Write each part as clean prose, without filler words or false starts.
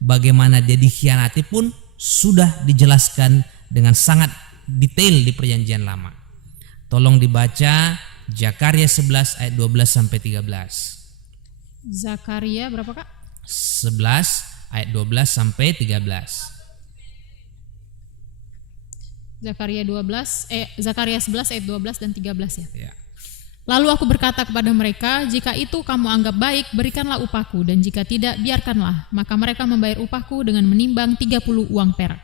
bagaimana dia dikhianati pun sudah dijelaskan dengan sangat detail di Perjanjian Lama. Tolong dibaca Zakaria 11 ayat 12 sampai 13. Zakaria berapa Kak? 11 ayat 12 sampai 13. Zakaria 11 ayat 12 dan 13 ya. Ya. Lalu aku berkata kepada mereka, jika itu kamu anggap baik, berikanlah upahku, dan jika tidak, biarkanlah. Maka mereka membayar upahku dengan menimbang 30 uang perak.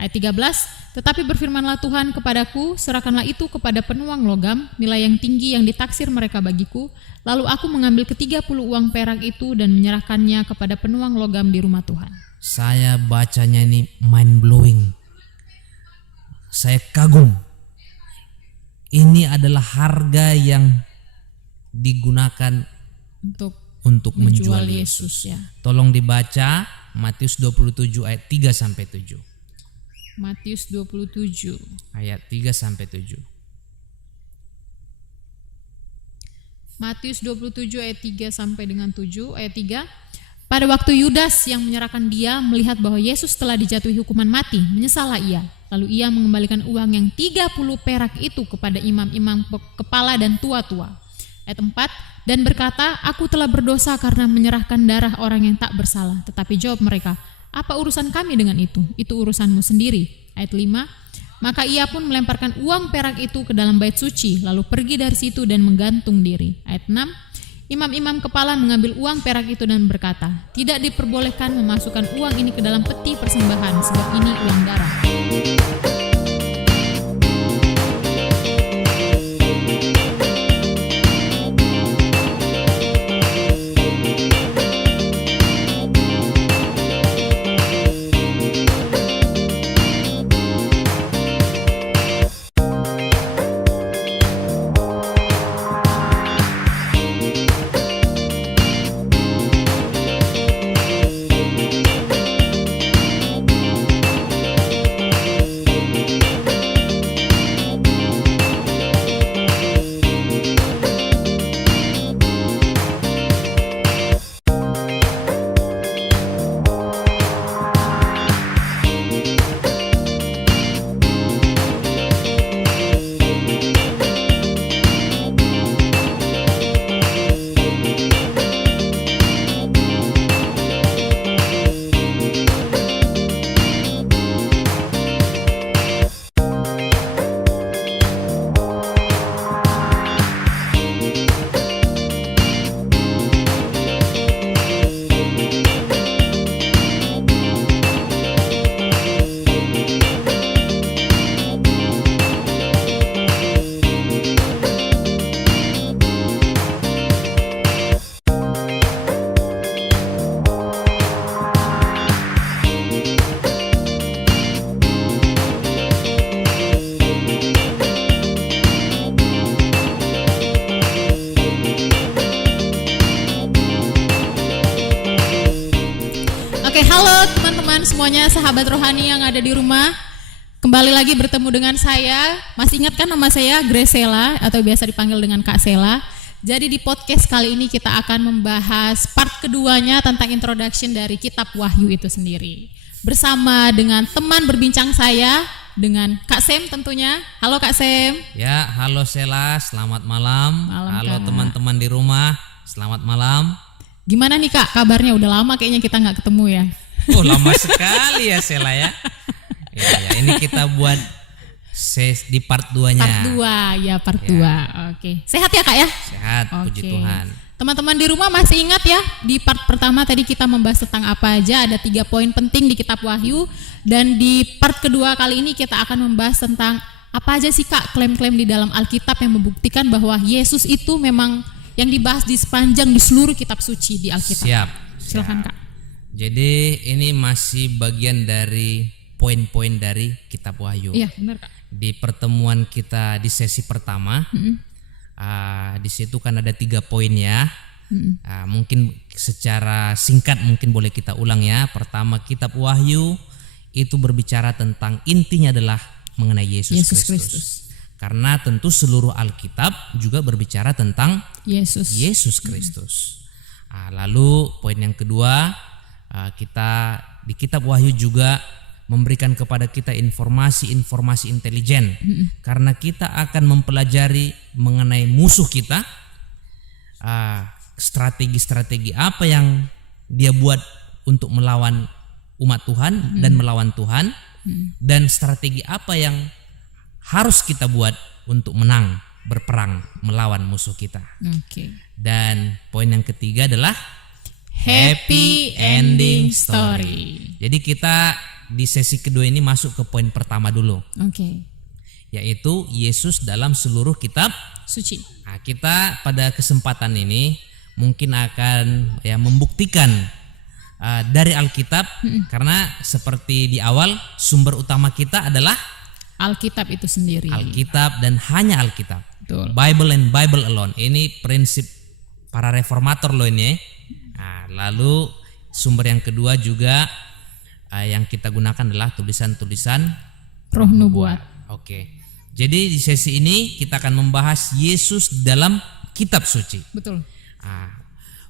Ayat 13, tetapi berfirmanlah Tuhan kepadaku, serahkanlah itu kepada penuang logam, nilai yang tinggi yang ditaksir mereka bagiku. Lalu aku mengambil ke-30 uang perak itu dan menyerahkannya kepada penuang logam di rumah Tuhan. Saya bacanya ini mind blowing. Saya kagum. Ini adalah harga yang digunakan untuk menjual Yesus. Ya. Tolong dibaca Matius 27 ayat 3 sampai 7. Matius 27 Ayat 3 sampai 7. Matius 27 ayat 3 sampai dengan 7. Ayat 3. Pada waktu Yudas yang menyerahkan dia melihat bahwa Yesus telah dijatuhi hukuman mati, menyesallah ia. Lalu ia mengembalikan uang yang 30 perak itu kepada imam-imam kepala dan tua-tua. Ayat 4. Dan berkata, aku telah berdosa karena menyerahkan darah orang yang tak bersalah. Tetapi jawab mereka, apa urusan kami dengan itu? Itu urusanmu sendiri. Ayat 5. Maka ia pun melemparkan uang perak itu ke dalam bait suci, lalu pergi dari situ dan menggantung diri. Ayat 6. Imam-imam kepala mengambil uang perak itu dan berkata, tidak diperbolehkan memasukkan uang ini ke dalam peti persembahan, sebab ini uang darah. Halo teman-teman semuanya, sahabat rohani yang ada di rumah. Kembali lagi bertemu dengan saya. Masih ingat kan nama saya Gresela atau biasa dipanggil dengan Kak Sela. Jadi di podcast kali ini kita akan membahas part keduanya tentang introduction dari kitab Wahyu itu sendiri. Bersama dengan teman berbincang saya, dengan Kak Sem tentunya. Halo Kak Sem. Ya, halo Sela, selamat malam. Halo Kak. Teman-teman di rumah, selamat malam. Gimana nih Kak, kabarnya? Udah lama kayaknya kita gak ketemu ya. Oh, lama sekali ya Sela ya. Ya, ini kita buat di part 2-nya. Part 2, ya part 2. Oke. Sehat ya Kak ya? Sehat, puji Tuhan. Teman-teman di rumah masih ingat ya, di part pertama tadi kita membahas tentang apa aja, ada 3 poin penting di kitab Wahyu. Dan di part kedua kali ini kita akan membahas tentang apa aja sih Kak klaim-klaim di dalam Alkitab yang membuktikan bahwa Yesus itu memang yang dibahas di sepanjang di seluruh kitab suci di Alkitab. Siap. Silakan Kak. Jadi ini masih bagian dari poin-poin dari kitab Wahyu. Iya benar Kak. Di pertemuan kita di sesi pertama, di situ kan ada 3 poin ya. Mungkin secara singkat mungkin boleh kita ulang ya. Pertama, kitab Wahyu itu berbicara tentang intinya adalah mengenai Yesus Kristus. Karena tentu seluruh Alkitab juga berbicara tentang Yesus Kristus. Lalu poin yang kedua, Kita di kitab Wahyu juga memberikan kepada kita informasi-informasi intelijen, karena kita akan mempelajari mengenai musuh kita, strategi-strategi apa yang dia buat untuk melawan umat Tuhan dan melawan Tuhan, dan strategi apa yang harus kita buat untuk menang berperang melawan musuh kita. Dan poin yang ketiga adalah happy ending story. Jadi kita di sesi kedua ini masuk ke poin pertama dulu, yaitu Yesus dalam seluruh kitab suci. Nah, kita pada kesempatan ini mungkin akan membuktikan dari Alkitab, karena seperti di awal sumber utama kita adalah Alkitab itu sendiri. Alkitab dan hanya Alkitab. Betul. Bible and Bible alone. Ini prinsip para reformator loh ini. Nah, lalu sumber yang kedua juga yang kita gunakan adalah tulisan-tulisan Roh Nubuat. Oke. Jadi di sesi ini kita akan membahas Yesus dalam kitab suci. Betul.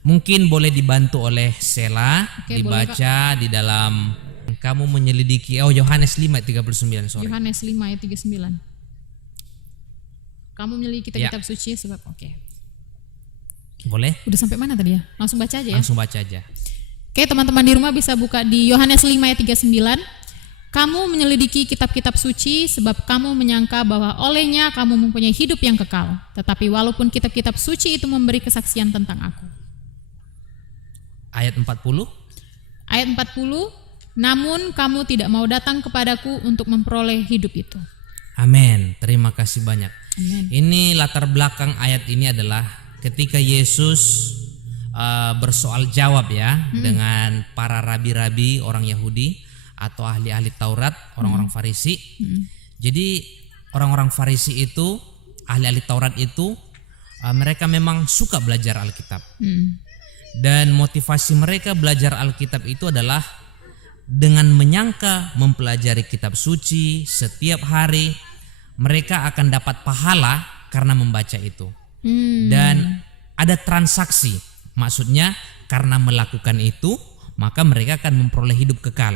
Mungkin boleh dibantu oleh Sela, boleh, dibaca di dalam kamu menyelidiki Yohanes 5 ayat 39, sorry. Yohanes 5 ayat 39. Kamu menyelidiki kitab suci sebab Boleh? Udah sampai mana tadi ya? Langsung baca aja ya. Langsung baca aja. Oke, teman-teman di rumah bisa buka di Yohanes 5 ayat 39. Kamu menyelidiki kitab-kitab suci sebab kamu menyangka bahwa olehnya kamu mempunyai hidup yang kekal. Tetapi walaupun kitab-kitab suci itu memberi kesaksian tentang aku. Ayat 40. Ayat 40, namun kamu tidak mau datang kepadaku untuk memperoleh hidup itu. Amin. Terima kasih banyak. Amen. Ini latar belakang ayat ini adalah ketika Yesus bersoal jawab dengan para rabi-rabi orang Yahudi atau ahli-ahli Taurat, orang-orang Farisi. Jadi orang-orang Farisi itu, ahli-ahli Taurat itu, mereka memang suka belajar Alkitab. Dan motivasi mereka belajar Alkitab itu adalah dengan menyangka mempelajari kitab suci setiap hari mereka akan dapat pahala karena membaca itu. Dan ada transaksi, maksudnya karena melakukan itu maka mereka akan memperoleh hidup kekal.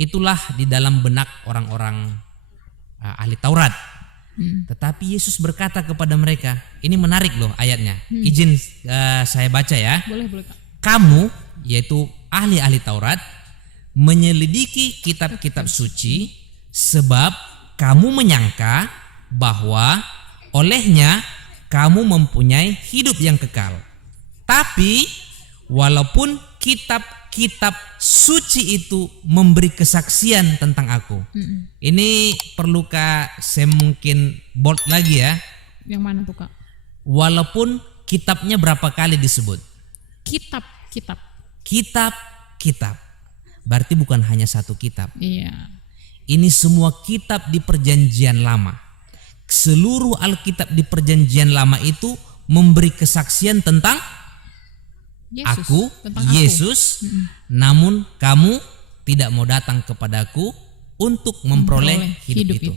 Itulah di dalam benak orang-orang ahli Taurat. Tetapi Yesus berkata kepada mereka, ini menarik loh ayatnya. Izin saya baca ya. Boleh. Kamu, yaitu ahli-ahli Taurat, menyelidiki kitab-kitab suci sebab kamu menyangka bahwa olehnya kamu mempunyai hidup yang kekal. Tapi walaupun kitab-kitab suci itu memberi kesaksian tentang aku. Ini perlukah saya mungkin bold lagi ya? Yang mana tuh, Kak? Walaupun kitabnya berapa kali disebut? Kitab. Berarti bukan hanya satu kitab. Iya. Ini semua kitab di Perjanjian Lama. Seluruh Alkitab di Perjanjian Lama itu memberi kesaksian tentang Yesus. Namun kamu tidak mau datang kepadaku untuk memperoleh hidup itu.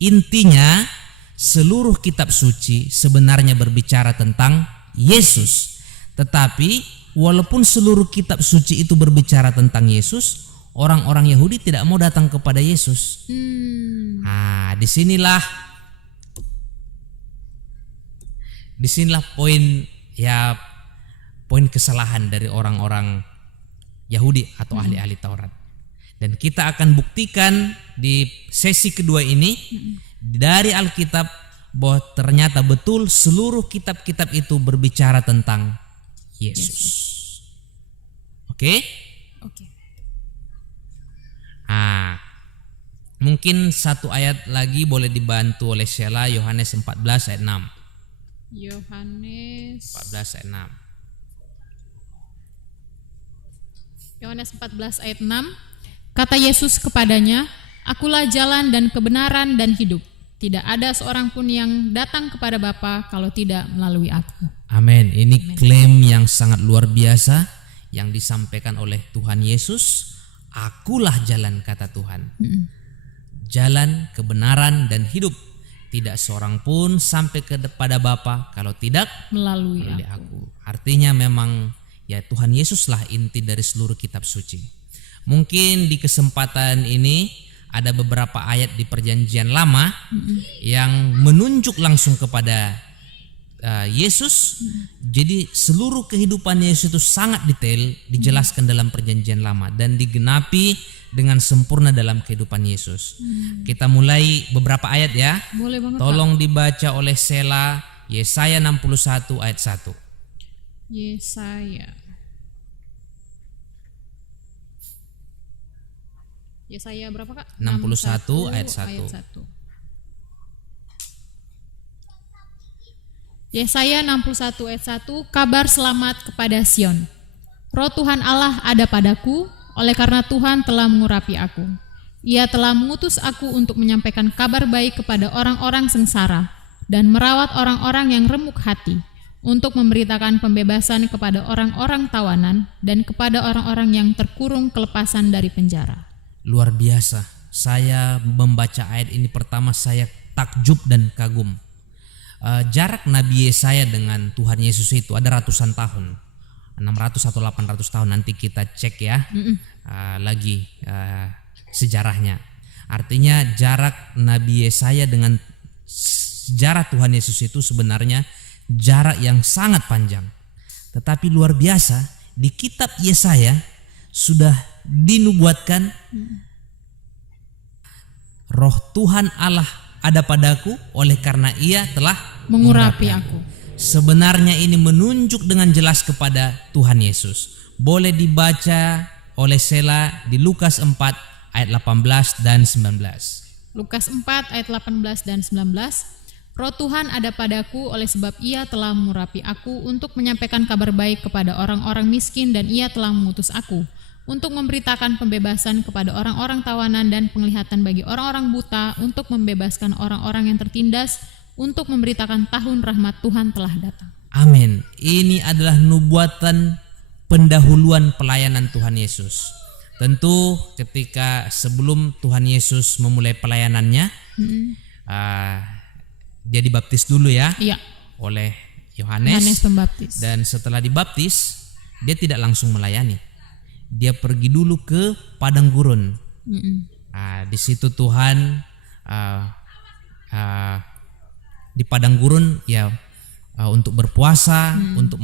Intinya seluruh kitab suci sebenarnya berbicara tentang Yesus. Tetapi walaupun seluruh kitab suci itu berbicara tentang Yesus, orang-orang Yahudi tidak mau datang kepada Yesus. Nah, disinilah poin kesalahan dari orang-orang Yahudi atau ahli-ahli Taurat. Dan kita akan buktikan di sesi kedua ini dari Alkitab bahwa ternyata betul seluruh kitab-kitab itu berbicara tentang Yesus. Oke? Mungkin satu ayat lagi boleh dibantu oleh Sheila, Yohanes 14 ayat 6. Yohanes 14 ayat 6. Yohanes 14 ayat 6. Kata Yesus kepadanya, Akulah jalan dan kebenaran dan hidup. Tidak ada seorang pun yang datang kepada Bapa kalau tidak melalui aku. Amin. Ini klaim yang sangat luar biasa yang disampaikan oleh Tuhan Yesus. Akulah jalan, kata Tuhan. Jalan, kebenaran dan hidup. Tidak seorang pun sampai kepada Bapa kalau tidak melalui aku. Artinya memang ya Tuhan Yesuslah inti dari seluruh kitab suci. Mungkin di kesempatan ini ada beberapa ayat di Perjanjian Lama yang menunjuk langsung kepada Yesus. Jadi seluruh kehidupan Yesus itu sangat detail dijelaskan dalam Perjanjian Lama dan digenapi dengan sempurna dalam kehidupan Yesus. Kita mulai beberapa ayat ya. Boleh banget, Tolong dibaca oleh Sela, Yesaya 61 ayat 1. Yesaya berapa, Kak? 61 ayat 1. Yesaya 61 ayat 1, kabar selamat kepada Sion. Roh Tuhan Allah ada padaku, oleh karena Tuhan telah mengurapi aku. Ia telah mengutus aku untuk menyampaikan kabar baik kepada orang-orang sengsara dan merawat orang-orang yang remuk hati, untuk memberitakan pembebasan kepada orang-orang tawanan dan kepada orang-orang yang terkurung kelepasan dari penjara. Luar biasa. Saya membaca ayat ini pertama saya takjub dan kagum. Jarak Nabi Yesaya dengan Tuhan Yesus itu ada ratusan tahun. 600 atau 800 tahun, nanti kita cek ya lagi sejarahnya. Artinya jarak Nabi Yesaya dengan sejarah Tuhan Yesus itu sebenarnya jarak yang sangat panjang. Tetapi luar biasa, di kitab Yesaya sudah dinubuatkan Roh Tuhan Allah ada padaku, oleh karena Ia telah Mengurapi aku. Sebenarnya ini menunjuk dengan jelas kepada Tuhan Yesus. Boleh dibaca oleh Sela di Lukas 4 ayat 18 dan 19. Lukas 4 ayat 18 dan 19. Roh Tuhan ada padaku, oleh sebab Ia telah mengurapi aku untuk menyampaikan kabar baik kepada orang-orang miskin, dan Ia telah mengutus aku untuk memberitakan pembebasan kepada orang-orang tawanan dan penglihatan bagi orang-orang buta, untuk membebaskan orang-orang yang tertindas, untuk memberitakan tahun rahmat Tuhan telah datang. Amin. Ini adalah nubuatan pendahuluan pelayanan Tuhan Yesus. Tentu ketika sebelum Tuhan Yesus memulai pelayanannya, dia dibaptis dulu ya, oleh Yohanes Pembaptis. Dan setelah dibaptis, dia tidak langsung melayani. Dia pergi dulu ke padang gurun. Di situ Tuhan di padang gurun ya untuk berpuasa, untuk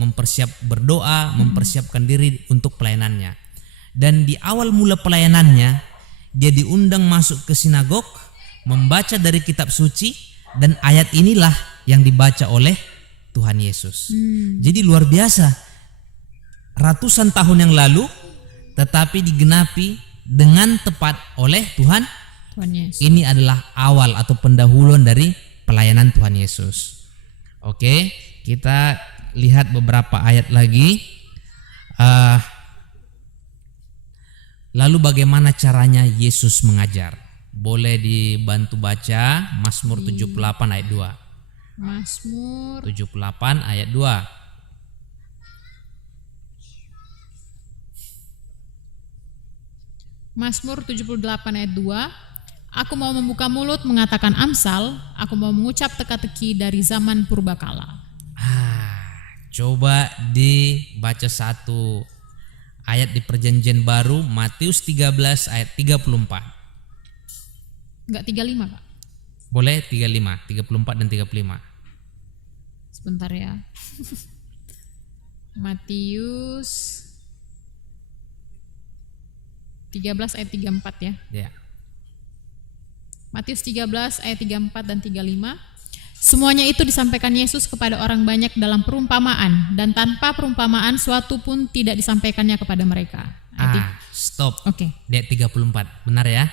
berdoa, mempersiapkan diri untuk pelayanannya. Dan di awal mula pelayanannya, dia diundang masuk ke sinagog, membaca dari kitab suci, dan ayat inilah yang dibaca oleh Tuhan Yesus. Jadi luar biasa, ratusan tahun yang lalu, tetapi digenapi dengan tepat oleh Tuhan Yesus. Ini adalah awal atau pendahuluan dari pelayanan Tuhan Yesus. Oke, kita lihat beberapa ayat lagi. Lalu bagaimana caranya Yesus mengajar? Boleh dibantu baca Mazmur 78 ayat 2. Mazmur 78 ayat 2. Mazmur 78 ayat 2. Aku mau membuka mulut mengatakan amsal, aku mau mengucap teka-teki dari zaman purbakala. Coba dibaca satu ayat di Perjanjian Baru, Matius 13 ayat 34. Enggak 35, Pak? Boleh 35, 34 dan 35. Sebentar ya. Matius 13 ayat 34 ya. Ya. Matius 13 ayat 34 dan 35. Semuanya itu disampaikan Yesus kepada orang banyak dalam perumpamaan, dan tanpa perumpamaan suatu pun tidak disampaikannya kepada mereka. Stop. Oke. Ayat 34. Benar ya?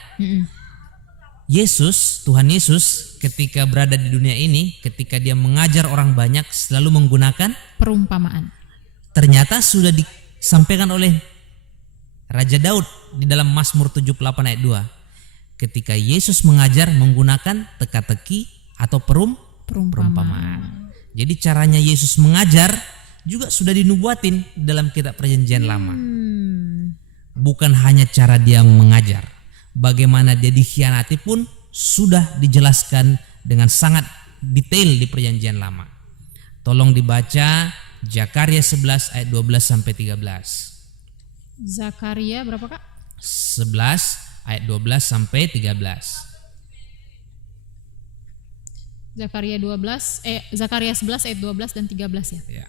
Tuhan Yesus ketika berada di dunia ini, ketika dia mengajar orang banyak selalu menggunakan perumpamaan. Ternyata sudah disampaikan oleh Raja Daud di dalam Mazmur 78 ayat 2. Ketika Yesus mengajar menggunakan teka-teki atau perumpamaan. Jadi caranya Yesus mengajar juga sudah dinubuatin dalam kitab Perjanjian Lama. Bukan hanya cara dia mengajar, bagaimana dia dikhianati pun sudah dijelaskan dengan sangat detail di Perjanjian Lama. Tolong dibaca Zakaria 11 ayat 12 sampai 13. Zakaria berapa Kak? 11 ayat 12 sampai 13. Zakaria 11 ayat 12 dan 13 ya. Ya.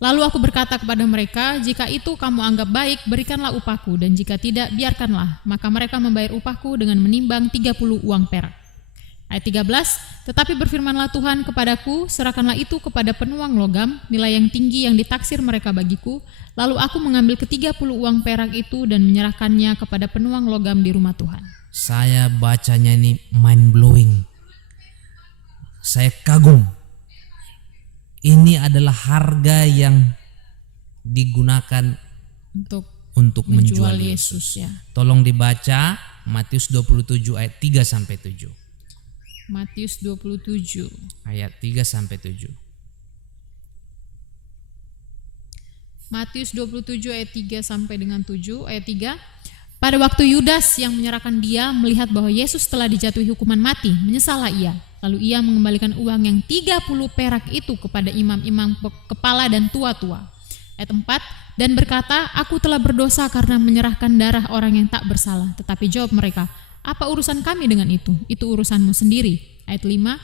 Lalu aku berkata kepada mereka, jika itu kamu anggap baik, berikanlah upahku, dan jika tidak, biarkanlah. Maka mereka membayar upahku dengan menimbang 30 uang perak. Ayat 13, tetapi berfirmanlah Tuhan kepadaku, serahkanlah itu kepada penuang logam, nilai yang tinggi yang ditaksir mereka bagiku. Lalu aku mengambil ke-30 uang perak itu dan menyerahkannya kepada penuang logam di rumah Tuhan. Saya bacanya ini mind blowing. Saya kagum. Ini adalah harga yang digunakan untuk menjual Yesus. Ya. Tolong dibaca Matius 27 ayat 3 sampai 7. Matius 27 Ayat 3 sampai 7. Matius 27 ayat 3 sampai dengan 7. Ayat 3. Pada waktu Yudas yang menyerahkan dia melihat bahwa Yesus telah dijatuhi hukuman mati, menyesallah ia. Lalu ia mengembalikan uang yang 30 perak itu kepada imam-imam kepala dan tua-tua. Ayat 4. Dan berkata, aku telah berdosa karena menyerahkan darah orang yang tak bersalah. Tetapi jawab mereka, apa urusan kami dengan itu? Itu urusanmu sendiri. Ayat 5.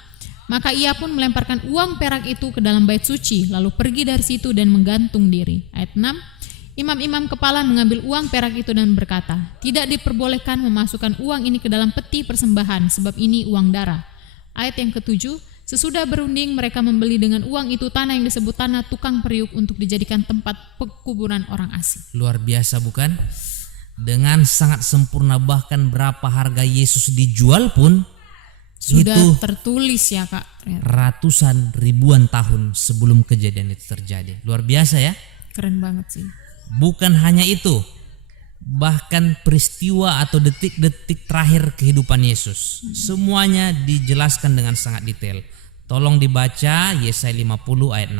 Maka ia pun melemparkan uang perak itu ke dalam bait suci, lalu pergi dari situ dan menggantung diri. Ayat 6. Imam-imam kepala mengambil uang perak itu dan berkata, tidak diperbolehkan memasukkan uang ini ke dalam peti persembahan, sebab ini uang darah. Ayat yang ke-7, sesudah berunding mereka membeli dengan uang itu tanah yang disebut tanah tukang periuk untuk dijadikan tempat pekuburan orang asing. Luar biasa bukan? Dengan sangat sempurna, bahkan berapa harga Yesus dijual pun sudah itu tertulis ya Kak. Ratusan ribuan tahun sebelum kejadian itu terjadi. Luar biasa ya. Keren banget sih. Bukan hanya itu, bahkan peristiwa atau detik-detik terakhir kehidupan Yesus, semuanya dijelaskan dengan sangat detail. Tolong dibaca Yesaya 50 ayat 6.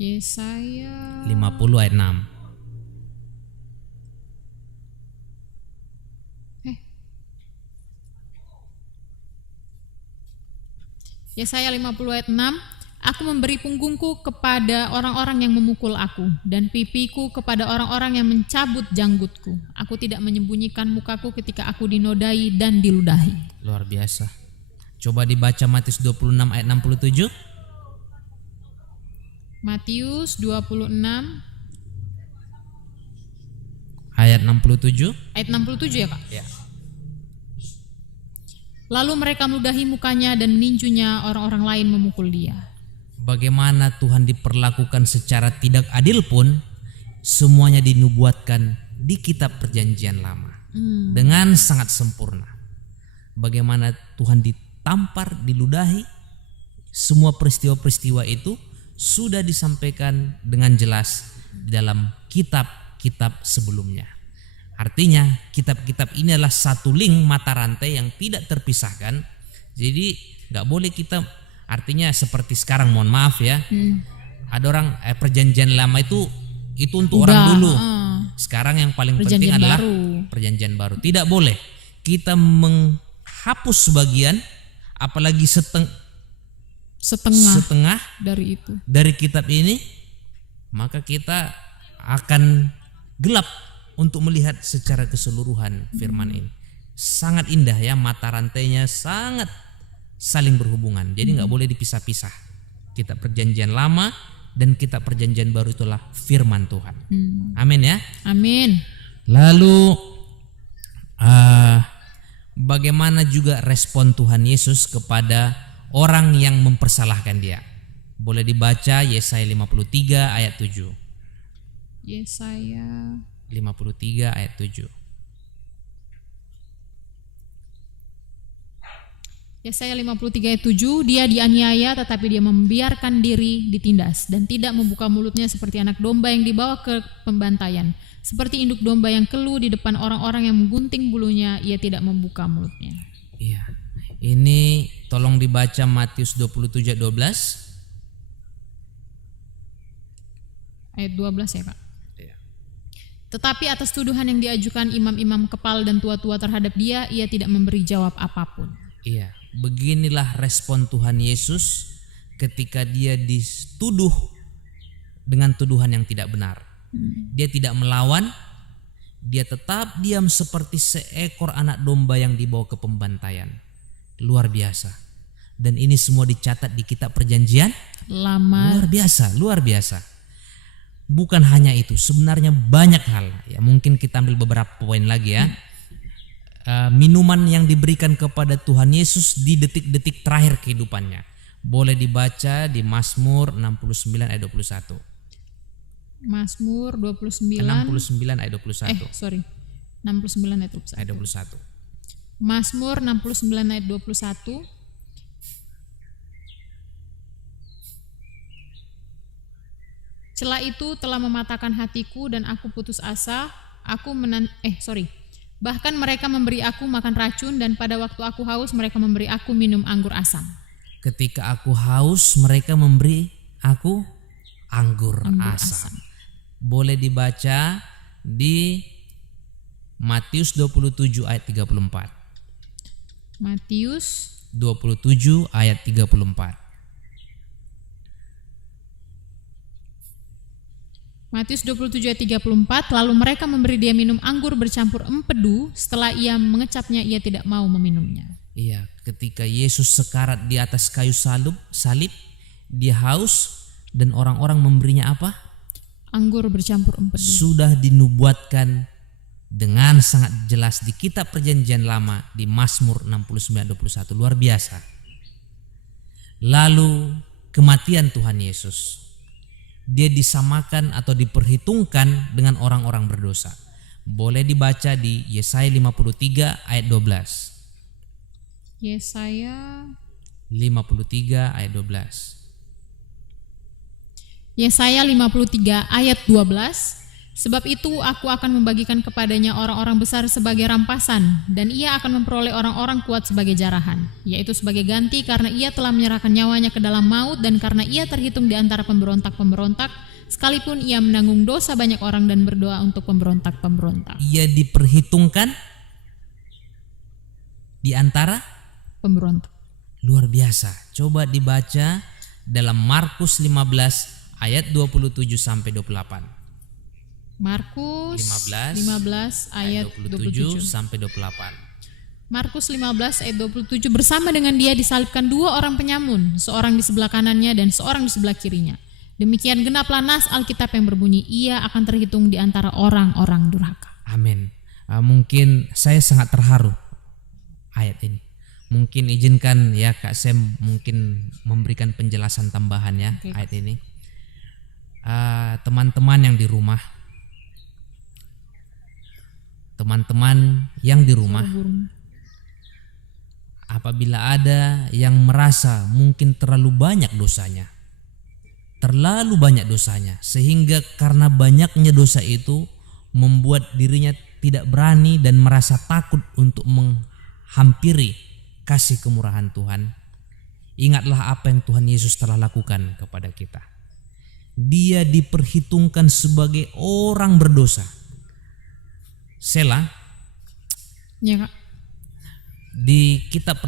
Yesaya 50 ayat 6. Yesaya 50 ayat 6. Aku memberi punggungku kepada orang-orang yang memukul aku, dan pipiku kepada orang-orang yang mencabut janggutku. Aku tidak menyembunyikan mukaku ketika aku dinodai dan diludahi. Luar biasa. Coba dibaca Matius 26 ayat 67. Matius 26 ayat 67. Ayat 67 ya Kak? Ya. Lalu mereka meludahi mukanya dan meninjunya, orang-orang lain memukul dia. Bagaimana Tuhan diperlakukan secara tidak adil pun semuanya dinubuatkan di kitab Perjanjian Lama dengan sangat sempurna. Bagaimana Tuhan ditampar, diludahi, semua peristiwa-peristiwa itu sudah disampaikan dengan jelas di dalam kitab-kitab sebelumnya. Artinya kitab-kitab ini adalah satu link mata rantai yang tidak terpisahkan. Jadi gak boleh kita, artinya seperti sekarang, mohon maaf ya, ada orang Perjanjian Lama itu untuk orang dulu. Sekarang yang paling penting adalah Perjanjian Baru. Tidak boleh kita menghapus sebagian, apalagi setengah dari itu, dari kitab ini, maka kita akan gelap untuk melihat secara keseluruhan firman ini. Sangat indah ya, mata rantainya sangat saling berhubungan. Jadi nggak boleh dipisah-pisah. Kitab Perjanjian Lama dan kitab Perjanjian Baru itulah firman Tuhan. Amin ya. Amin. Lalu bagaimana juga respon Tuhan Yesus kepada orang yang mempersalahkan dia? Boleh dibaca Yesaya 53 ayat 7. Yesaya 53 ayat 7. Yesaya 53 ayat 7, dia dianiaya tetapi dia membiarkan diri ditindas dan tidak membuka mulutnya seperti anak domba yang dibawa ke pembantaian. Seperti induk domba yang keluh di depan orang-orang yang menggunting bulunya, ia tidak membuka mulutnya. Iya. Ini tolong dibaca Matius 27 ayat 12. Ayat 12 ya Kak. Tetapi atas tuduhan yang diajukan imam-imam kepala dan tua-tua terhadap dia, ia tidak memberi jawab apapun. Iya, beginilah respon Tuhan Yesus ketika dia dituduh dengan tuduhan yang tidak benar. Dia tidak melawan, dia tetap diam seperti seekor anak domba yang dibawa ke pembantaian. Luar biasa. Dan ini semua dicatat di kitab Perjanjian Lama. Luar biasa, luar biasa. Bukan hanya itu, sebenarnya banyak hal. Ya, mungkin kita ambil beberapa poin lagi ya. Minuman yang diberikan kepada Tuhan Yesus di detik-detik terakhir kehidupannya. Boleh dibaca di Mazmur 69 ayat 21. Mazmur 69 ayat 21. 69 ayat 21. Ayat 21. Mazmur 69 ayat 21. Celah itu telah mematahkan hatiku dan aku putus asa. Bahkan mereka memberi aku makan racun, dan pada waktu aku haus mereka memberi aku minum anggur asam. Ketika aku haus mereka memberi aku anggur asam. Boleh dibaca di Matius 27 ayat 34. Matius 27 ayat 34. Matius 27 ayat 34, lalu mereka memberi dia minum anggur bercampur empedu, setelah ia mengecapnya ia tidak mau meminumnya. Iya, ketika Yesus sekarat di atas kayu salib, dia haus dan orang-orang memberinya apa? Anggur bercampur empedu. Sudah dinubuatkan dengan sangat jelas di kitab Perjanjian Lama di Mazmur 69 21. Luar biasa. Lalu kematian Tuhan Yesus. Dia disamakan atau diperhitungkan dengan orang-orang berdosa. Boleh dibaca di Yesaya 53 ayat 12. Yesaya 53 ayat 12. Yesaya 53 ayat 12. Sebab itu aku akan membagikan kepadanya orang-orang besar sebagai rampasan, dan ia akan memperoleh orang-orang kuat sebagai jarahan, yaitu sebagai ganti karena ia telah menyerahkan nyawanya ke dalam maut, dan karena ia terhitung di antara pemberontak-pemberontak, sekalipun ia menanggung dosa banyak orang dan berdoa untuk pemberontak-pemberontak. Ia diperhitungkan di antara pemberontak. Luar biasa. Coba dibaca dalam Markus 15 ayat 27 sampai 28. Markus 15 ayat 27 sampai 28. Markus 15 ayat 27, bersama dengan dia disalibkan dua orang penyamun, seorang di sebelah kanannya dan seorang di sebelah kirinya. Demikian genaplah nas Alkitab yang berbunyi, ia akan terhitung di antara orang-orang durhaka. Amin. Mungkin saya sangat terharu ayat ini. Mungkin izinkan ya Kak Sem mungkin memberikan penjelasan tambahan ya ayat ini. Teman-teman yang di rumah, apabila ada yang merasa mungkin terlalu banyak dosanya, sehingga karena banyaknya dosa itu membuat dirinya tidak berani dan merasa takut untuk menghampiri kasih kemurahan Tuhan, ingatlah apa yang Tuhan Yesus telah lakukan kepada kita. Dia diperhitungkan sebagai orang berdosa. Sela, ya Kak. Di kitab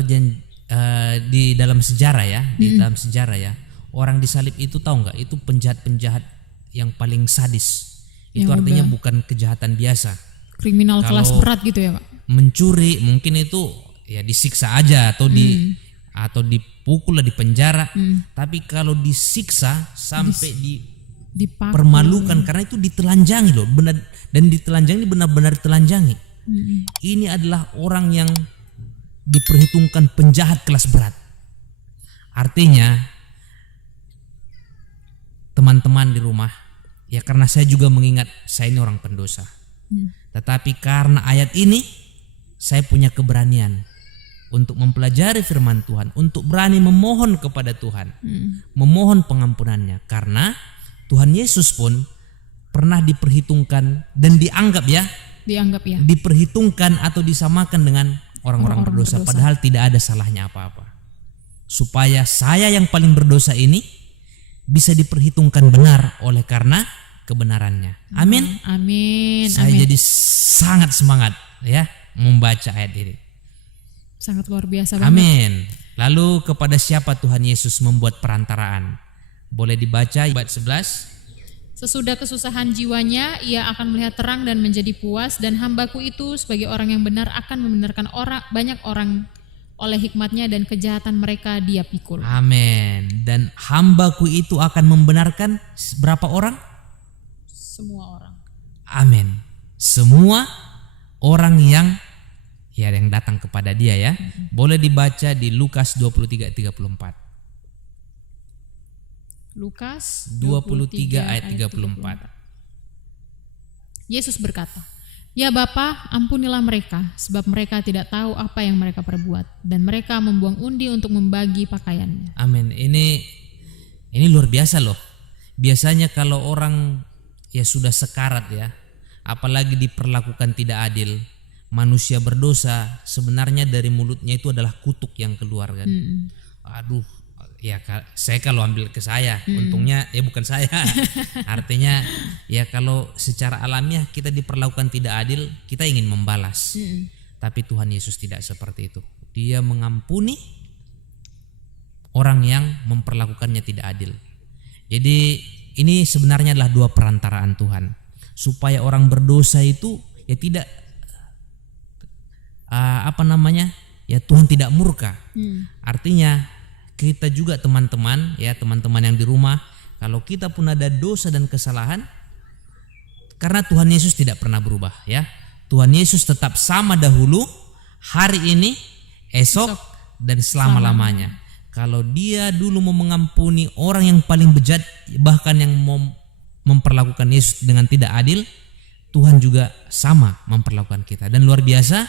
di dalam sejarah ya, dalam sejarah ya, orang disalib itu tahu nggak? Itu penjahat-penjahat yang paling sadis. Itu yang artinya bukan kejahatan biasa. Kriminal kelas berat gitu ya Kak. Mencuri mungkin itu ya disiksa aja atau atau dipukul lah, di penjara. Tapi kalau disiksa sampai dipermalukan karena itu ditelanjangi loh, benar, dan ditelanjangi benar-benar ditelanjangi. Ini adalah orang yang diperhitungkan penjahat kelas berat. Artinya teman-teman di rumah, ya karena saya juga mengingat saya ini orang pendosa. Tetapi karena ayat ini saya punya keberanian untuk mempelajari firman Tuhan, untuk berani memohon kepada Tuhan, memohon pengampunannya, karena Tuhan Yesus pun pernah diperhitungkan dan dianggap ya, diperhitungkan atau disamakan dengan orang-orang berdosa, padahal tidak ada salahnya apa-apa. Supaya saya yang paling berdosa ini bisa diperhitungkan benar oleh karena kebenarannya. Amin. Amin. Saya jadi sangat semangat ya membaca ayat ini. Sangat luar biasa banget. Amin. Lalu kepada siapa Tuhan Yesus membuat perantaraan? Boleh dibaca ayat 11. Sesudah kesusahan jiwanya, ia akan melihat terang dan menjadi puas, dan hambaku itu sebagai orang yang benar akan membenarkan banyak orang oleh hikmatnya, dan kejahatan mereka dia pikul. Amin. Dan hambaku itu akan membenarkan berapa orang? Semua orang. Amin. Semua orang yang datang kepada dia ya. Boleh dibaca di Lukas 23:34. Lukas 23 ayat 34. Yesus berkata, "Ya Bapa, ampunilah mereka, sebab mereka tidak tahu apa yang mereka perbuat." Dan mereka membuang undi untuk membagi pakaiannya. Amin. Ini luar biasa loh. Biasanya kalau orang ya sudah sekarat ya, apalagi diperlakukan tidak adil, manusia berdosa, sebenarnya dari mulutnya itu adalah kutuk yang keluar kan. Aduh, ya saya kalau ambil ke saya, untungnya bukan saya. Artinya ya kalau secara alamiah kita diperlakukan tidak adil, kita ingin membalas. Tapi Tuhan Yesus tidak seperti itu. Dia mengampuni orang yang memperlakukannya tidak adil. Jadi ini sebenarnya adalah dua perantaraan Tuhan, supaya orang berdosa itu ya tidak Tuhan tidak murka. Artinya kita juga teman-teman yang di rumah, kalau kita pun ada dosa dan kesalahan, karena Tuhan Yesus tidak pernah berubah ya. Tuhan Yesus tetap sama dahulu, hari ini, esok dan selama-lamanya. Kalau dia dulu mau mengampuni orang yang paling bejat, bahkan yang mau memperlakukan Yesus dengan tidak adil, Tuhan juga sama memperlakukan kita. Dan luar biasa,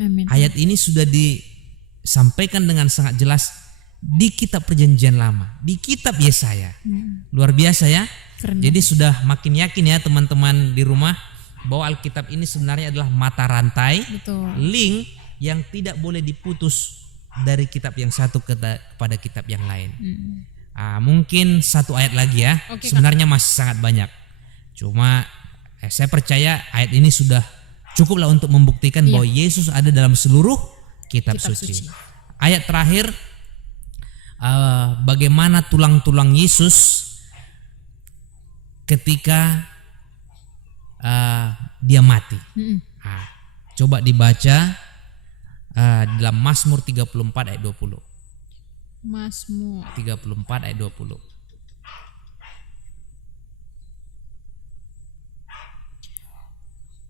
Amin. Ayat ini sudah disampaikan dengan sangat jelas di kitab Perjanjian Lama, di kitab Yesaya. Luar biasa ya. Keren. Jadi sudah makin yakin ya teman-teman di rumah bahwa Alkitab ini sebenarnya adalah mata rantai, Betul. link yang tidak boleh diputus dari kitab yang satu kepada kitab yang lain. Mungkin satu ayat lagi ya. Oke, sebenarnya masih sangat banyak. Cuma saya percaya ayat ini sudah cukuplah untuk membuktikan bahwa Yesus ada dalam seluruh kitab suci. Ayat terakhir, bagaimana tulang-tulang Yesus ketika dia mati. Coba dibaca dalam Mazmur 34 ayat 20. Mazmur 34 ayat 20.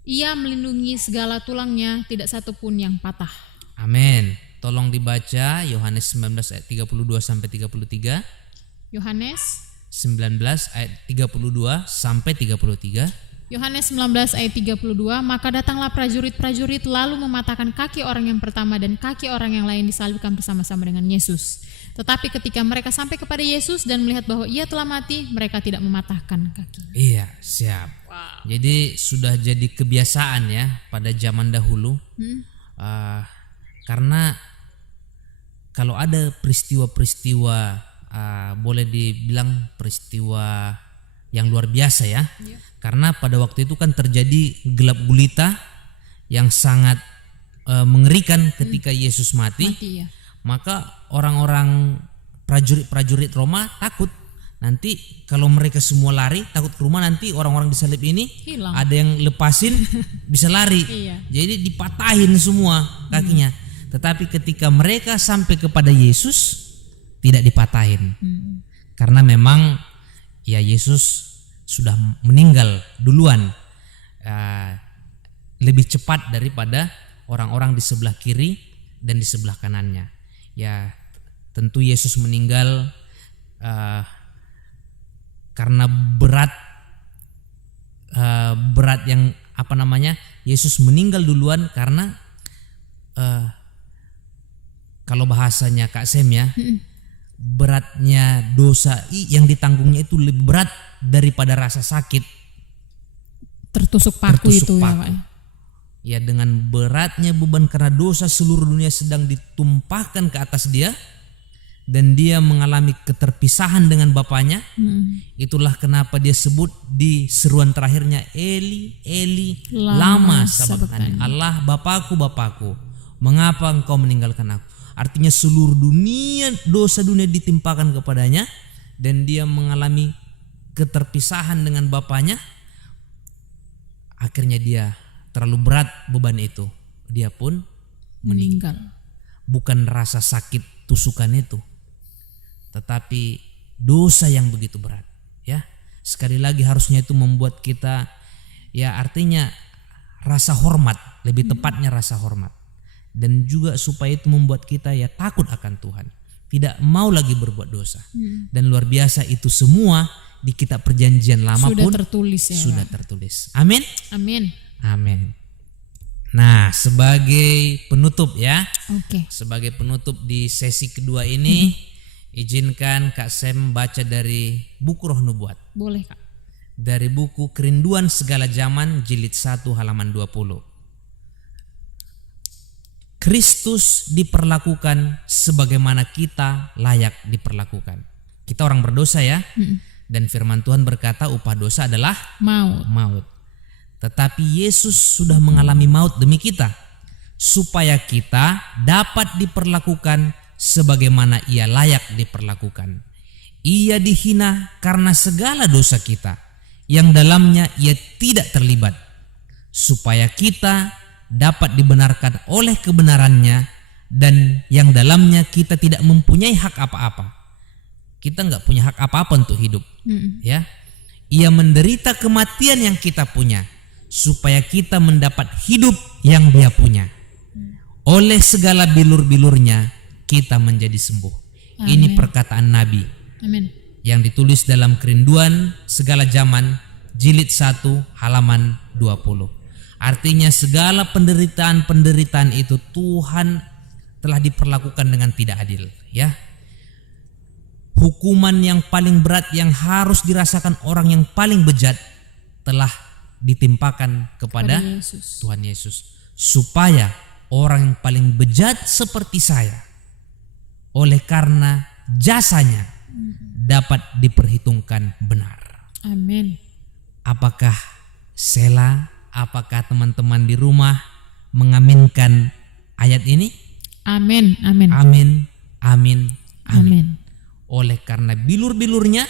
Ia melindungi segala tulangnya, tidak satu pun yang patah. Amin. Tolong dibaca Yohanes 19 ayat 32 sampai 33. Yohanes 19 ayat 32 sampai 33. Yohanes 19 ayat 32, maka datanglah prajurit-prajurit lalu mematahkan kaki orang yang pertama dan kaki orang yang lain disalibkan bersama-sama dengan Yesus. Tetapi ketika mereka sampai kepada Yesus dan melihat bahwa ia telah mati, mereka tidak mematahkan kaki. Iya, siap. Wow. Jadi sudah jadi kebiasaan ya pada zaman dahulu. Karena kalau ada peristiwa-peristiwa boleh dibilang peristiwa yang luar biasa ya. Karena pada waktu itu kan terjadi gelap gulita yang sangat mengerikan ketika Yesus mati ya. Maka orang-orang prajurit Roma takut nanti kalau mereka semua lari, takut ke rumah nanti orang-orang disalib ini hilang. Ada yang lepasin bisa lari. Jadi dipatahin semua kakinya. Tetapi ketika mereka sampai kepada Yesus tidak dipatahin. Karena memang ya Yesus sudah meninggal duluan, lebih cepat daripada orang-orang di sebelah kiri dan di sebelah kanannya. Ya tentu Yesus meninggal karena berat yang Yesus meninggal duluan karena kalau bahasanya Kak Sem ya, beratnya dosa yang ditanggungnya itu lebih berat daripada rasa sakit tertusuk paku itu ya Pak. Ya dengan beratnya beban karena dosa seluruh dunia sedang ditumpahkan ke atas dia dan dia mengalami keterpisahan dengan Bapaknya. Itulah kenapa dia sebut di seruan terakhirnya, Eli Eli lama sabachthani, Allah Bapakku Bapakku, mengapa engkau meninggalkan aku? artinya seluruh dosa dunia ditimpakan kepadanya, dan dia mengalami keterpisahan dengan bapaknya. Akhirnya dia terlalu berat beban itu, dia pun meninggal. Bukan rasa sakit tusukan itu, tetapi dosa yang begitu berat. Ya, sekali lagi harusnya itu membuat kita, ya artinya rasa hormat, lebih tepatnya rasa hormat, dan juga supaya itu membuat kita ya takut akan Tuhan, tidak mau lagi berbuat dosa. Dan luar biasa itu semua di kitab Perjanjian Lama sudah pun tertulis ya, sudah tertulis. Amin. Amin. Amin. Nah, sebagai penutup ya, sebagai penutup di sesi kedua ini, izinkan Kak Sem baca dari buku Roh Nubuat. Boleh Kak. Dari buku Kerinduan Segala Zaman jilid 1 halaman 20. Kristus diperlakukan sebagaimana kita layak diperlakukan. Kita orang berdosa ya. Dan firman Tuhan berkata upah dosa adalah maut. Tetapi Yesus sudah mengalami maut demi kita, supaya kita dapat diperlakukan sebagaimana ia layak diperlakukan. Ia dihina karena segala dosa kita, yang dalamnya ia tidak terlibat, supaya kita dapat dibenarkan oleh kebenarannya, dan yang dalamnya kita tidak mempunyai hak apa-apa. Kita nggak punya hak apa-apa untuk hidup. Ya, ia menderita kematian yang kita punya, supaya kita mendapat hidup yang dia punya. Oleh segala bilur-bilurnya kita menjadi sembuh. Amen. Ini perkataan Nabi. Amin. Yang ditulis dalam Kerinduan Segala Zaman jilid 1 halaman 20. Artinya segala penderitaan itu Tuhan telah diperlakukan dengan tidak adil, ya. Hukuman yang paling berat yang harus dirasakan orang yang paling bejat telah ditimpakan kepada Tuhan Yesus, supaya orang yang paling bejat seperti saya, oleh karena jasanya, dapat diperhitungkan benar. Amin. Apakah Sela, apakah teman-teman di rumah mengaminkan ayat ini? Amin. Amin. Amin. Amin. Amin. Oleh karena bilur-bilurnya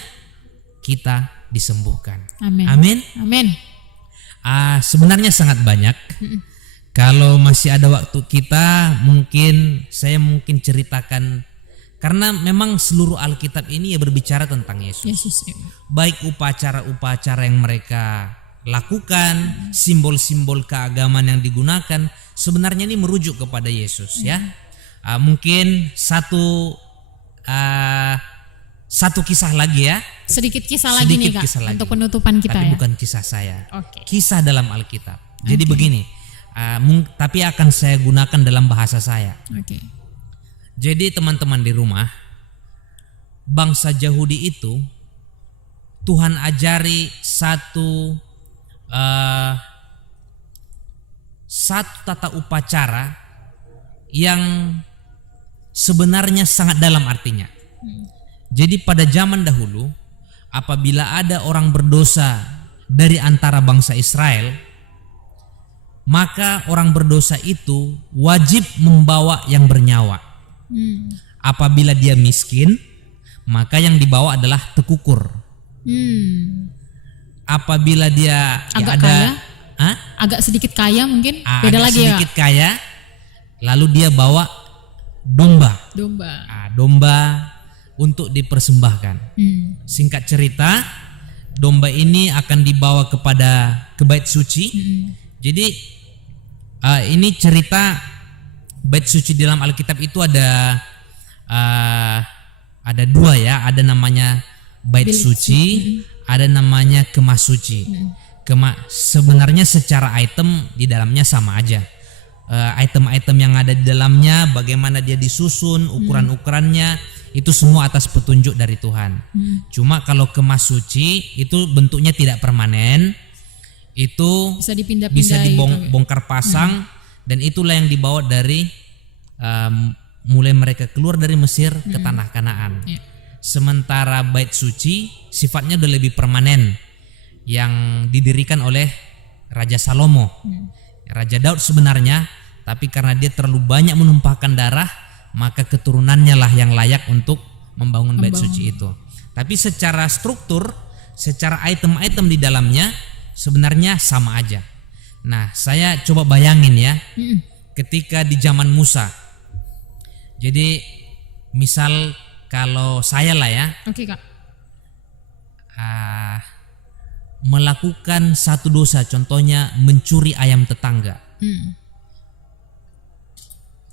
kita disembuhkan. Amin. Amin. Amin. Sebenarnya sangat banyak. Kalau masih ada waktu kita, saya mungkin ceritakan, karena memang seluruh Alkitab ini ya berbicara tentang Yesus. Baik upacara-upacara yang mereka lakukan, simbol-simbol keagamaan yang digunakan, sebenarnya ini merujuk kepada Yesus, ya. Mungkin satu kisah lagi ya. Sedikit kisah lagi nih Kak, untuk penutupan kita. Tapi ya. bukan kisah saya. Kisah dalam Alkitab. Jadi begini, tapi akan saya gunakan dalam bahasa saya. Jadi teman-teman di rumah, bangsa Yahudi itu Tuhan ajari satu tata upacara yang sebenarnya sangat dalam artinya. Jadi pada zaman dahulu, apabila ada orang berdosa dari antara bangsa Israel, maka orang berdosa itu wajib membawa yang bernyawa. Apabila dia miskin, maka yang dibawa adalah tekukur. Apabila dia agak sedikit kaya mungkin, beda lagi ya. Sedikit kaya, lalu dia bawa domba. Domba untuk dipersembahkan. Singkat cerita, domba ini akan dibawa ke bait suci. Jadi ini cerita bait suci di dalam Alkitab itu ada dua ya, ada namanya bait suci, ada namanya kemah suci. Sebenarnya secara item di dalamnya sama aja. Item-item yang ada di dalamnya, bagaimana dia disusun, ukuran-ukurannya, itu semua atas petunjuk dari Tuhan. Cuma kalau kemah suci itu bentuknya tidak permanen, itu bisa dibongkar pasang, dan itulah yang dibawa dari mulai mereka keluar dari Mesir ke tanah Kanaan. Sementara bait suci sifatnya udah lebih permanen, yang didirikan oleh Raja Salomo, Raja Daud sebenarnya, tapi karena dia terlalu banyak menumpahkan darah, maka keturunannya lah yang layak untuk membangun bait suci itu. Tapi secara struktur, secara item-item di dalamnya sebenarnya sama aja. Nah, saya coba bayangin ya, ketika di zaman Musa. Jadi misal kalau saya lah ya, Oke, Kak. melakukan satu dosa, contohnya mencuri ayam tetangga.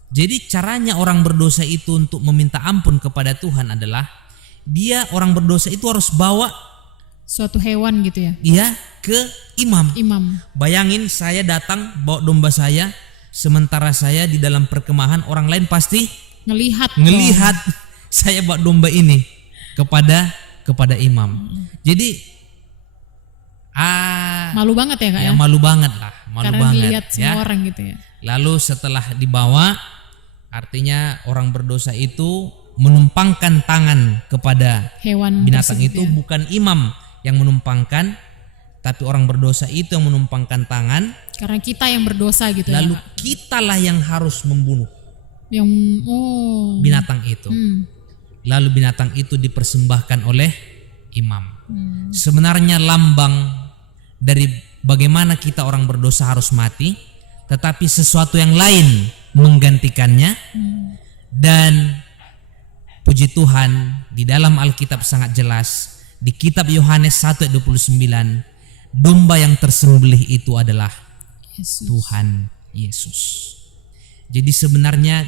Jadi caranya orang berdosa itu untuk meminta ampun kepada Tuhan adalah dia orang berdosa itu harus bawa Suatu hewan gitu ya. dia ke imam. Bayangin saya datang bawa domba saya, sementara saya di dalam perkemahan, orang lain pasti ngelihat saya bawa domba ini kepada imam. Jadi malu banget ya, Kak ya. Malu banget lah, Karena dilihat semua orang gitu ya. Lalu setelah dibawa, artinya orang berdosa itu menumpangkan tangan kepada Hewan binatang tersebut itu, ya. bukan imam yang menumpangkan, tapi orang berdosa itu yang menumpangkan tangan. Karena kita yang berdosa gitu Lalu ya, Kak. kitalah yang harus membunuh binatang itu. Lalu binatang itu dipersembahkan oleh imam. Sebenarnya lambang dari bagaimana kita orang berdosa harus mati, tetapi sesuatu yang lain menggantikannya. Dan puji Tuhan, di dalam Alkitab sangat jelas, di kitab Yohanes 1 ayat 29, domba yang tersembelih itu adalah Yesus. Tuhan Yesus. Jadi sebenarnya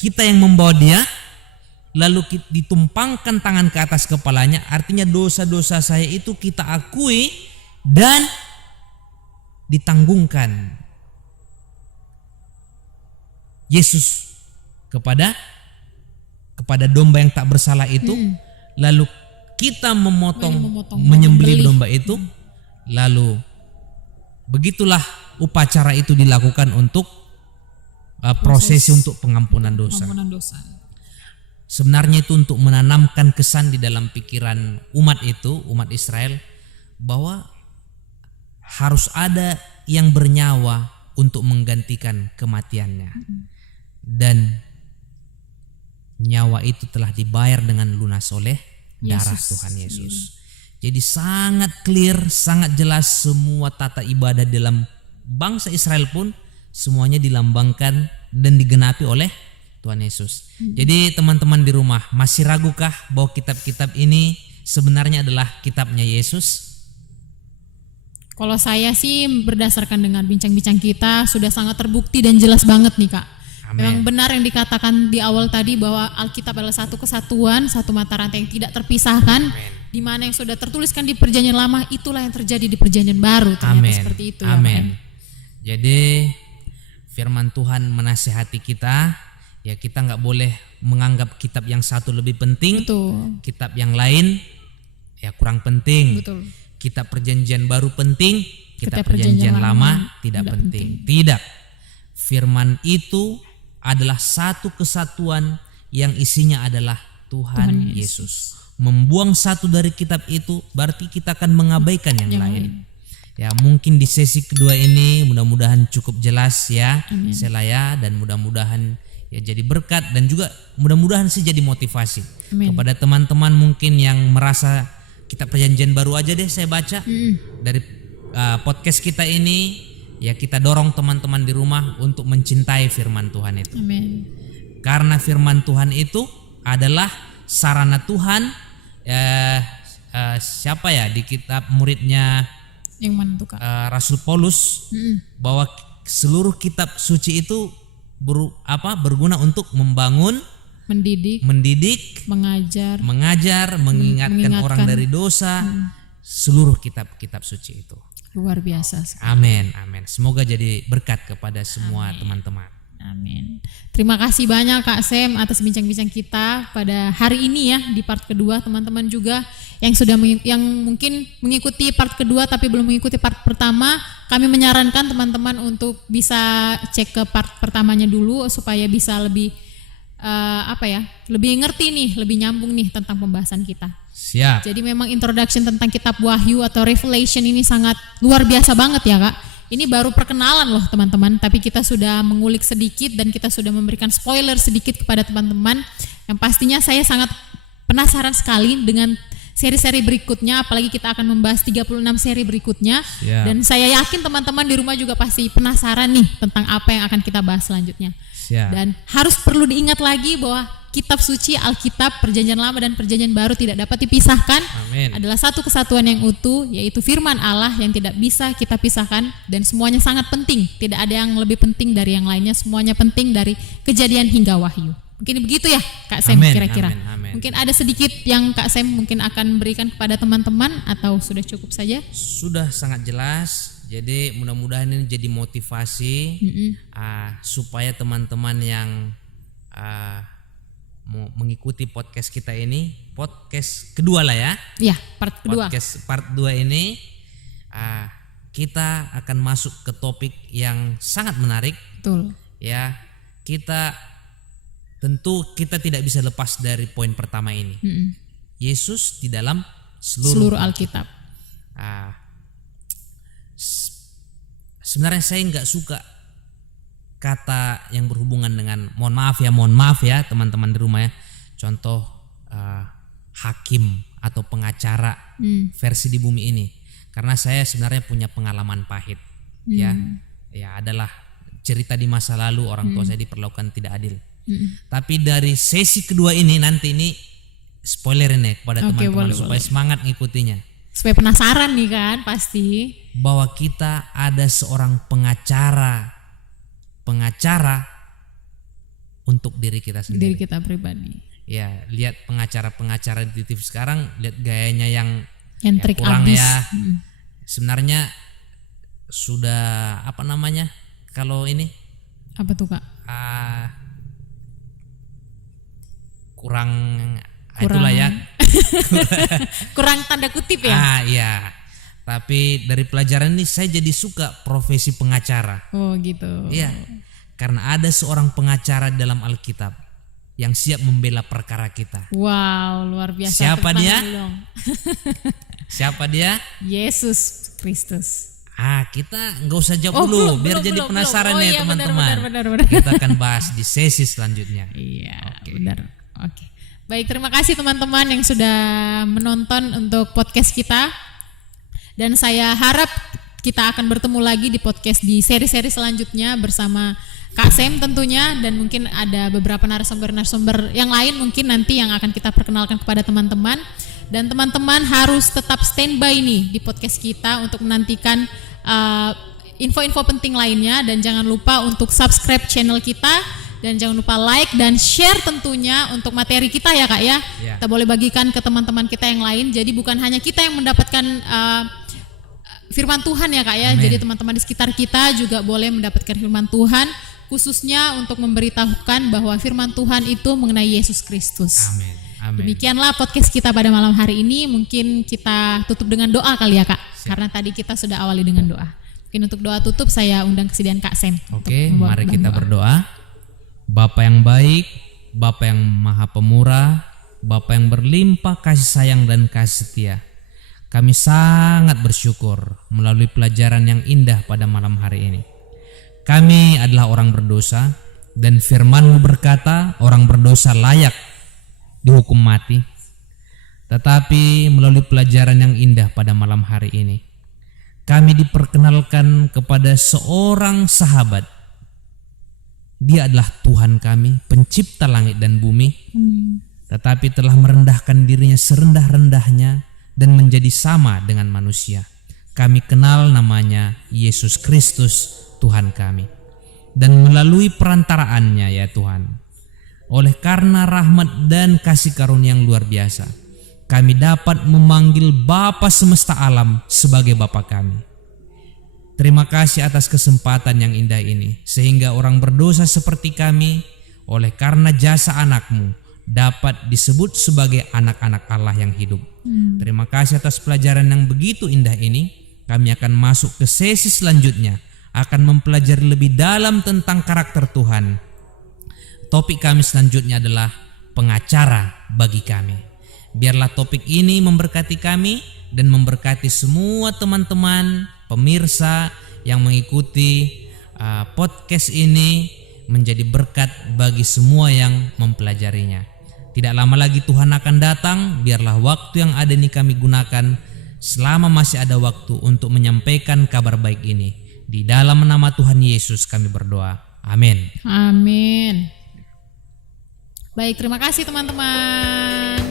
kita yang membawa dia, lalu ditumpangkan tangan ke atas kepalanya, artinya dosa-dosa saya itu kita akui dan ditanggungkan Yesus kepada domba yang tak bersalah itu. Lalu kita menyembelih domba itu. Lalu begitulah upacara itu dilakukan untuk prosesi untuk pengampunan dosa. Sebenarnya itu untuk menanamkan kesan di dalam pikiran umat Israel, bahwa harus ada yang bernyawa untuk menggantikan kematiannya. Dan nyawa itu telah dibayar dengan lunas oleh darah Tuhan Yesus. Jadi sangat clear, sangat jelas, semua tata ibadah dalam bangsa Israel pun semuanya dilambangkan dan digenapi oleh Tuhan Yesus. Jadi teman-teman di rumah, masih ragukah bahwa kitab-kitab ini sebenarnya adalah kitabnya Yesus? Kalau saya sih berdasarkan dengan bincang-bincang kita sudah sangat terbukti dan jelas banget nih, Kak. Amen. Memang benar yang dikatakan di awal tadi bahwa Alkitab adalah satu kesatuan, satu mata rantai yang tidak terpisahkan. Di mana yang sudah tertuliskan di Perjanjian Lama, itulah yang terjadi di Perjanjian Baru. Ternyata seperti itu. Amin. Jadi firman Tuhan menasihati kita, ya kita nggak boleh menganggap kitab yang satu lebih penting, kitab yang lain ya kurang penting. Betul. Kitab Perjanjian Baru penting, kitab Perjanjian Lama tidak penting. Tidak. Firman itu adalah satu kesatuan yang isinya adalah Tuhan Yesus. Membuang satu dari kitab itu berarti kita akan mengabaikan yang lain. Ya, mungkin di sesi kedua ini mudah-mudahan cukup jelas ya, Selaya, dan mudah-mudahan ya jadi berkat, dan juga mudah-mudahan sih jadi motivasi kepada teman-teman mungkin yang merasa kitab Perjanjian Baru aja deh saya baca. Dari podcast kita ini ya kita dorong teman-teman di rumah untuk mencintai firman Tuhan itu. Amin. Karena firman Tuhan itu adalah sarana Tuhan. Siapa ya di kitab muridnya yang mana tuh, Kak? Rasul Paulus, bahwa seluruh kitab suci itu berguna untuk membangun, mendidik, mengajar, mengingatkan orang dari dosa. Seluruh kitab-kitab suci itu luar biasa. Amin. Semoga jadi berkat kepada semua teman-teman. Amin. Terima kasih banyak Kak Sem atas bincang-bincang kita pada hari ini ya, di part kedua. Teman-teman juga yang mungkin mengikuti part kedua tapi belum mengikuti part pertama, kami menyarankan teman-teman untuk bisa cek ke part pertamanya dulu supaya bisa lebih lebih ngerti nih, lebih nyambung nih tentang pembahasan kita. Siap. Jadi memang introduction tentang kitab Wahyu atau Revelation ini sangat luar biasa banget ya, Kak. Ini baru perkenalan loh teman-teman, tapi kita sudah mengulik sedikit dan kita sudah memberikan spoiler sedikit kepada teman-teman. Yang pastinya saya sangat penasaran sekali dengan seri-seri berikutnya, apalagi kita akan membahas 36 seri berikutnya. Dan saya yakin teman-teman di rumah juga pasti penasaran nih tentang apa yang akan kita bahas selanjutnya. Dan harus perlu diingat lagi bahwa kitab suci, Alkitab, Perjanjian Lama dan Perjanjian Baru tidak dapat dipisahkan. Adalah satu kesatuan yang utuh, yaitu firman Allah yang tidak bisa kita pisahkan, dan semuanya sangat penting. Tidak ada yang lebih penting dari yang lainnya, semuanya penting dari Kejadian hingga Wahyu. Mungkin begitu ya Kak Sam kira-kira. Mungkin ada sedikit yang Kak Sam mungkin akan berikan kepada teman-teman, atau sudah cukup saja? Sudah sangat jelas. Jadi mudah-mudahan ini jadi motivasi supaya teman-teman yang mau mengikuti podcast kita ini, podcast kedua lah ya. Iya, part kedua. Podcast part 2 ini kita akan masuk ke topik yang sangat menarik. Betul. Ya, tentu kita tidak bisa lepas dari poin pertama ini. Yesus di dalam seluruh Alkitab. Sebenarnya saya nggak suka kata yang berhubungan dengan mohon maaf ya teman-teman di rumah ya. Contoh hakim atau pengacara versi di bumi ini. Karena saya sebenarnya punya pengalaman pahit. Ya adalah cerita di masa lalu orang tua saya diperlakukan tidak adil. Tapi dari sesi kedua ini nanti ini spoiler ini kepada teman-teman supaya semangat ngikutinya. Supaya penasaran nih kan pasti. Bahwa kita ada seorang pengacara untuk diri kita sendiri. Diri kita pribadi. Ya, lihat pengacara-pengacara di TV sekarang, lihat gayanya yang trik kurang abis. Ya. Sebenarnya sudah kalau ini? Apa tuh Kak? Kurang itulah ya. Kurang tanda kutip ya. Iya. Tapi dari pelajaran ini saya jadi suka profesi pengacara. Oh gitu. Iya. Karena ada seorang pengacara dalam Alkitab yang siap membela perkara kita. Wow, luar biasa. Siapa dia? Siapa dia? Yesus Kristus. Kita nggak usah jawab dulu, biar jadi penasaran ya teman-teman. Benar. Kita akan bahas di sesi selanjutnya. Iya, benar. Oke. Baik, terima kasih teman-teman yang sudah menonton untuk podcast kita. Dan saya harap kita akan bertemu lagi di podcast di seri-seri selanjutnya bersama Kak Sam tentunya, dan mungkin ada beberapa narasumber-narasumber yang lain mungkin nanti yang akan kita perkenalkan kepada teman-teman. Dan teman-teman harus tetap standby nih di podcast kita untuk menantikan info-info penting lainnya, dan jangan lupa untuk subscribe channel kita. Dan jangan lupa like dan share tentunya untuk materi kita ya Kak ya. Kita boleh bagikan ke teman-teman kita yang lain. Jadi bukan hanya kita yang mendapatkan firman Tuhan ya Kak ya. Amen. Jadi teman-teman di sekitar kita juga boleh mendapatkan firman Tuhan, khususnya untuk memberitahukan bahwa firman Tuhan itu mengenai Yesus Kristus. Amin. Amin. Demikianlah podcast kita pada malam hari ini. Mungkin kita tutup dengan doa kali ya Kak. Karena tadi kita sudah awali dengan doa. Mungkin untuk doa tutup saya undang kesediaan Kak Sam. Oke, mari kita berdoa. Bapa yang baik, Bapa yang maha pemurah, Bapa yang berlimpah kasih sayang dan kasih setia, kami sangat bersyukur melalui pelajaran yang indah pada malam hari ini. Kami adalah orang berdosa, dan firman-Mu berkata orang berdosa layak dihukum mati. Tetapi melalui pelajaran yang indah pada malam hari ini, kami diperkenalkan kepada seorang sahabat. Dia adalah Tuhan kami, pencipta langit dan bumi, tetapi telah merendahkan dirinya serendah-rendahnya dan menjadi sama dengan manusia. Kami kenal namanya Yesus Kristus, Tuhan kami. Dan melalui perantaraannya ya Tuhan, oleh karena rahmat dan kasih karunia yang luar biasa, kami dapat memanggil Bapa semesta alam sebagai Bapa kami. Terima kasih atas kesempatan yang indah ini, sehingga orang berdosa seperti kami, oleh karena jasa anak-Mu, dapat disebut sebagai anak-anak Allah yang hidup. Terima kasih atas pelajaran yang begitu indah ini. Kami akan masuk ke sesi selanjutnya, akan mempelajari lebih dalam tentang karakter Tuhan. Topik kami selanjutnya adalah pengacara bagi kami. Biarlah topik ini memberkati kami dan memberkati semua teman-teman pemirsa yang mengikuti podcast ini menjadi berkat bagi semua yang mempelajarinya. Tidak lama lagi Tuhan akan datang, biarlah waktu yang ada ini kami gunakan selama masih ada waktu untuk menyampaikan kabar baik ini. Di dalam nama Tuhan Yesus kami berdoa. Amin. Amin. Baik, terima kasih teman-teman.